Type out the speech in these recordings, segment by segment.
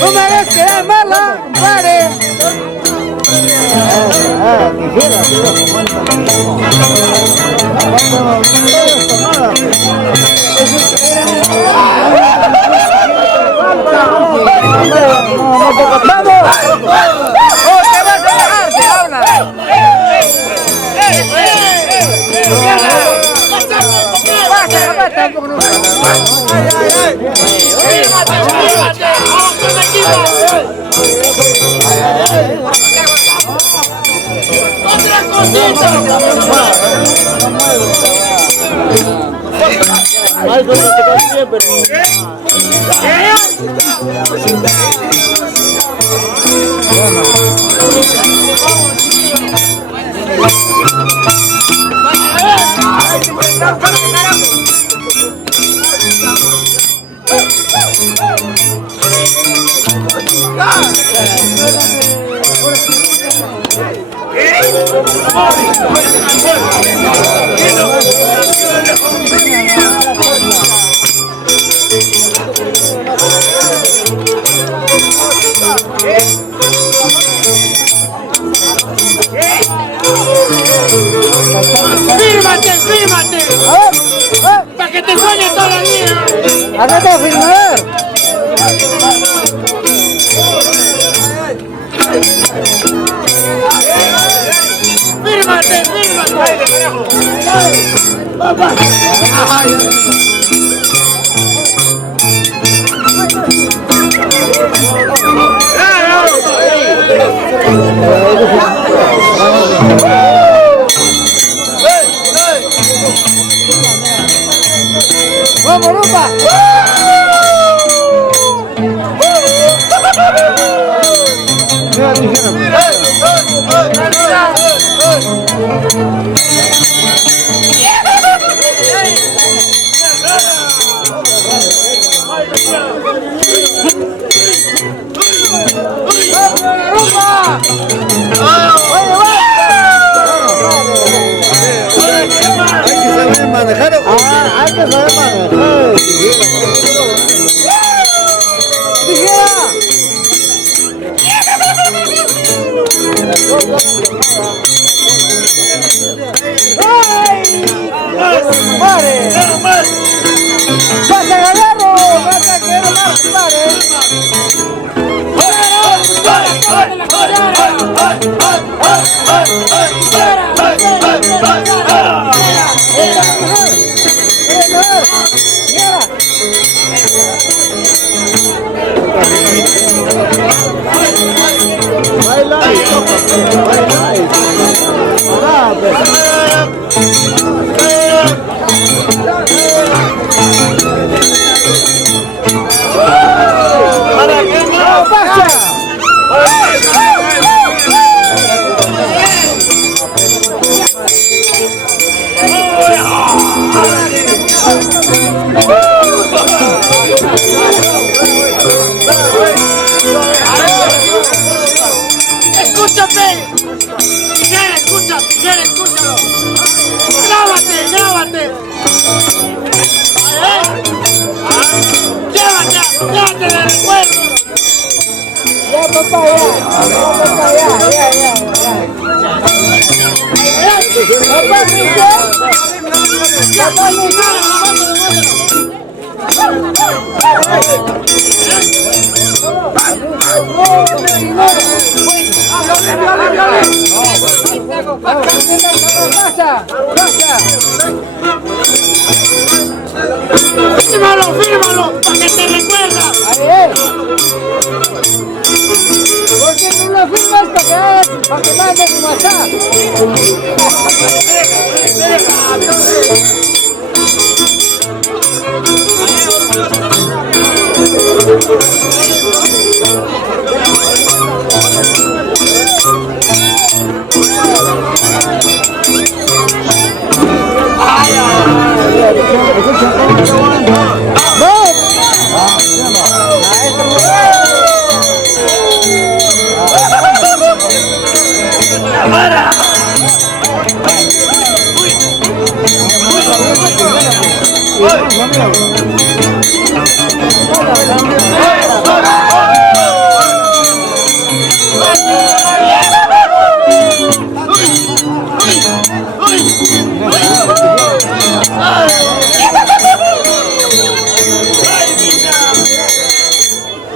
No me hagas quedar mala, compadre. ¡Fírmate! ¡Para que te sueñe toda la vida! Acá te firmar. ¡Fírmate, fírmate! ¡Papá! ¡Vamos, Lupa! Manejar hay que saber manejar. ¡Tijera! ¡Ay! ¡Pare! ¡Vas a ganarlo! ¡Vas a quedar más, pare! ¡Escúchate! Tijera, escucha, Tijera, escúchalo. ¡Grábate, grábate! ¡Llévate de recuerdo! Ya, papá, ya. Papá, ¡Fírmalo, fírmalo! ¡Para que te recuerda! ¿Por qué no lo firmas para que mande tu WhatsApp?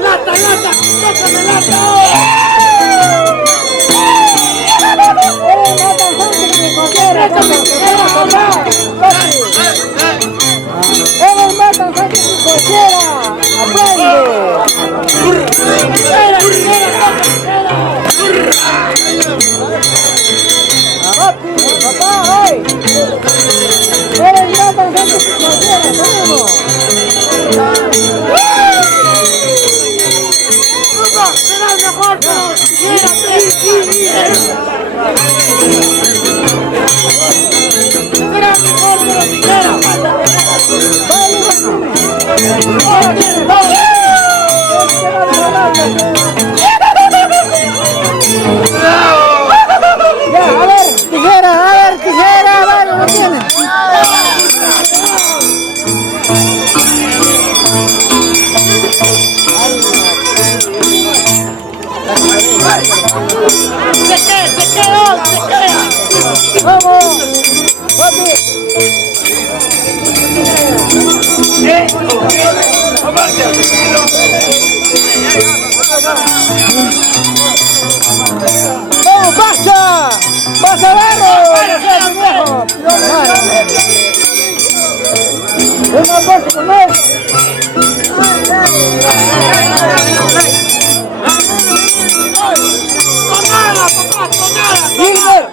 ¡Lata, lata! ¡Déjame lata! Eres más tan fuerte que cualquiera. ¡Aprende! ¡Papi, papá, hoy! Eres más tan fuerte que cualquiera. ¡Vamos! ¡Será el mejor, pero Tijera! ¡Será el mejor, pero Tijera! Ya, a ver, tijera, vale, lo tienes. ¡Se queda! ¡Vamos! Papi. ¡Vamos, pasa! ¡Pasa, barro! ¡Una cosa con eso! ¡Tonada, papá, tonada! ¡Gilbert!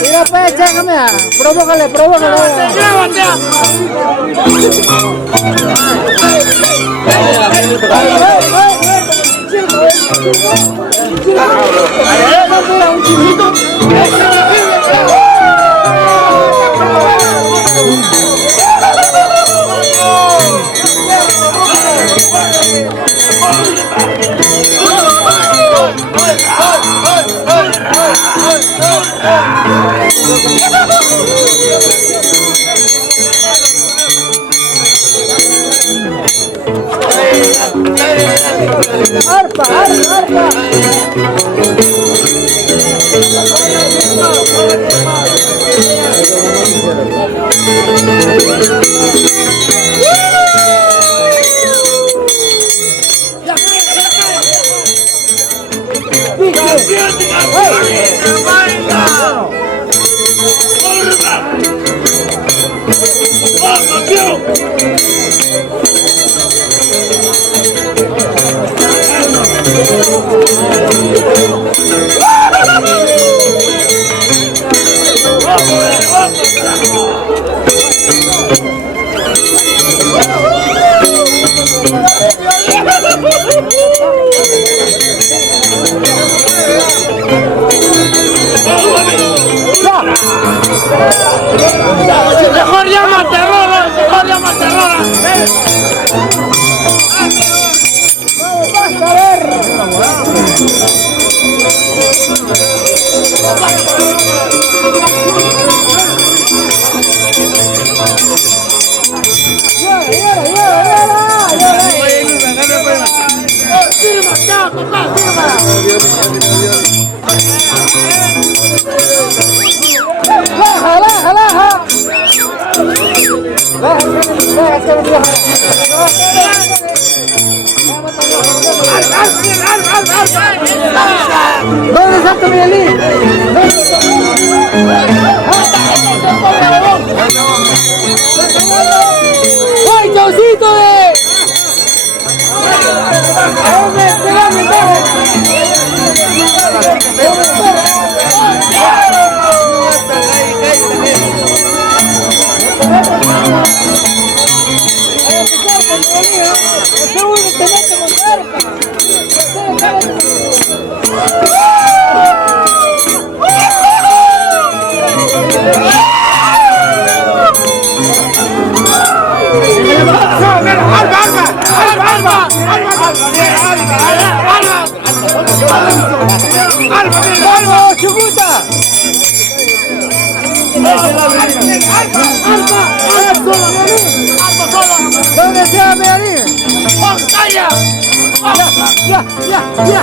Tira pecha, camea. Provócale, provócale. Arpa, arpa, arpa. Mejor llama terror, mejor llama terror. Vamos, basta, a ver. Firma acá, papá, firma. Laja, laja, laja. ¿Dónde está tu violín? ¡Ay, Chaucito! ¡Alba, Chucuta! ¿Dónde se va a venir? ¡Pantalla! ¡Ya, ya, ya!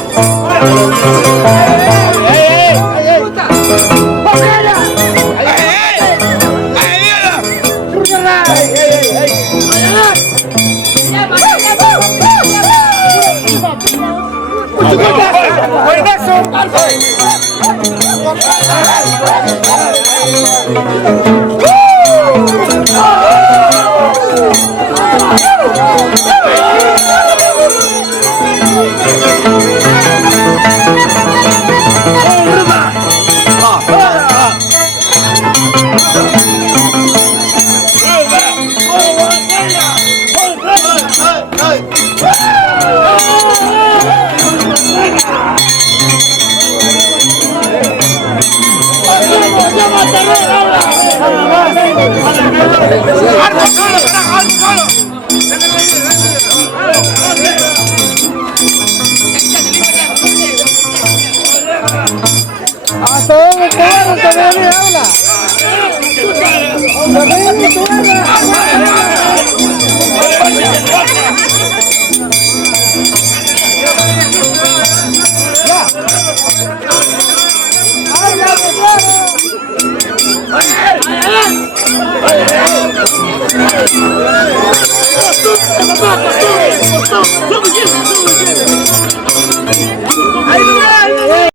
Papá, pastor, pastor, sube,